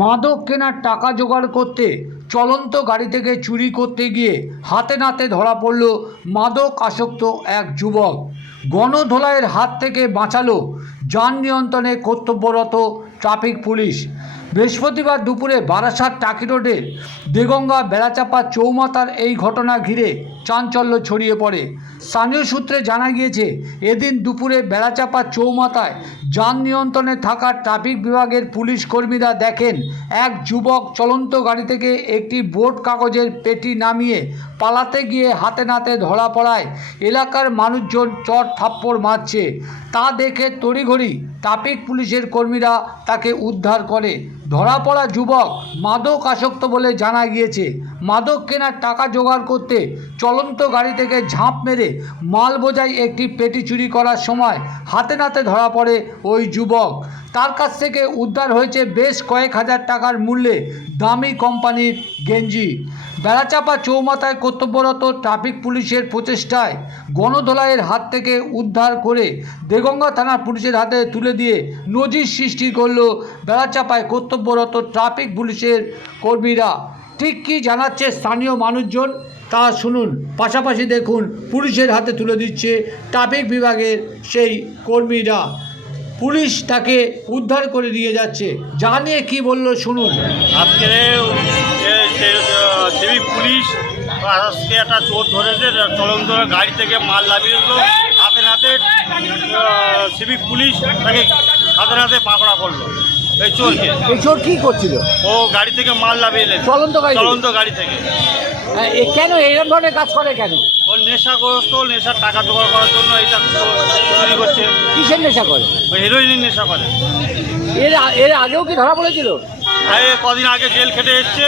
মাদক কেনার টাকা জোগাড় করতে চলন্ত গাড়ি থেকে চুরি করতে গিয়ে হাতে নাতে ধরা পড়ল মাদক আসক্ত এক যুবক। গণধোলাইয়ের হাত থেকে বাঁচালো যান নিয়ন্ত্রণে কর্তব্যরত ট্রাফিক পুলিশ। বৃহস্পতিবার দুপুরে বারাসাত টাকি রোডের দেগঙ্গা বেড়াচাপা চৌমাথার এই ঘটনা ঘিরে চাঞ্চল্য ছড়িয়ে পড়ে। স্থানীয় সূত্রে জানা গিয়েছে, এদিন দুপুরে বেড়াচাপা চৌমাথায় যান নিয়ন্ত্রণে থাকা ট্রাফিক বিভাগের পুলিশ কর্মীরা দেখেন এক যুবক চলন্ত গাড়ি থেকে একটি বোর্ড কাগজের পেটি নামিয়ে পালাতে গিয়ে হাতে নাতে ধরা পড়ায় এলাকার মানুষজন চট থাপ্পড় মারছে। তা দেখে তড়িঘড়ি ট্রাফিক পুলিশের কর্মীরা তাকে উদ্ধার করে। ধরা পড়া যুবক মাদক আসক্ত বলে জানা গিয়েছে। মাদক কেনার টাকা জোগাড় করতে চলন্ত গাড়ি থেকে ঝাঁপ মেরে মাল বোঝাই একটি পেটি চুরি করার সময় হাতে নাতে ধরা পড়ে ওই যুবক। তার কাছ থেকে উদ্ধার হয়েছে বেশ কয়েক হাজার টাকার মূল্যে দামি কোম্পানির গেঞ্জি। বেড়াচাপা চৌমাথায় কর্তব্যরত ট্রাফিক পুলিশের প্রচেষ্টায় গণধোলাইয়ের হাত থেকে উদ্ধার করে দেগঙ্গা থানার পুলিশের হাতে তুলে দিয়ে নজির সৃষ্টি করল বেড়াচাপায় কর্তব্যরত ট্রাফিক পুলিশের কর্মীরা। ঠিক কী জানাচ্ছে স্থানীয় মানুষজন তা শুনুন, পাশাপাশি দেখুন পুলিশের হাতে তুলে দিচ্ছে ট্রাফিক বিভাগের সেই কর্মীরা। পুলিশ তাকে উদ্ধার করে দিয়ে যাচ্ছে। যা নিয়ে কী বললো শুনুন। আজকে সিভিক পুলিশ আজকে একটা চোর ধরেছে, চলন্ত গাড়ি থেকে মাল নামিয়েছিল। হাতে নাতে সিভিক পুলিশ তাকে হাতে নাতে পাকড়া করলো। এই চোরকে, এই চোর কী করছিল? ও গাড়ি থেকে মাল নামিয়ে চলন্ত গাড়ি থেকে। কেন এরকম ধরনের কাজ করে কেন? ও নেশাগ্রস্ত, নেশার টাকা জোগাড় করার জন্য এটা চুরি করছে। কিসের নেশা করে? ও হিরোইনের নেশা করে। এর আগেও কি ধরা পড়েছিল? কদিন আগে জেল খেটে এসছে,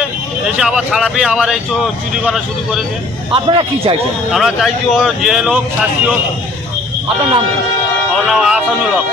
এসে আবার ছাড়া পেয়ে আবার এই চুরি করা শুরু করেছে। আপনারা কি চাইছেন? আমরা চাইছি ও জেল হোক, শাস্তি হোক। আপনার নাম কি? আমার নাম আসানুল হক।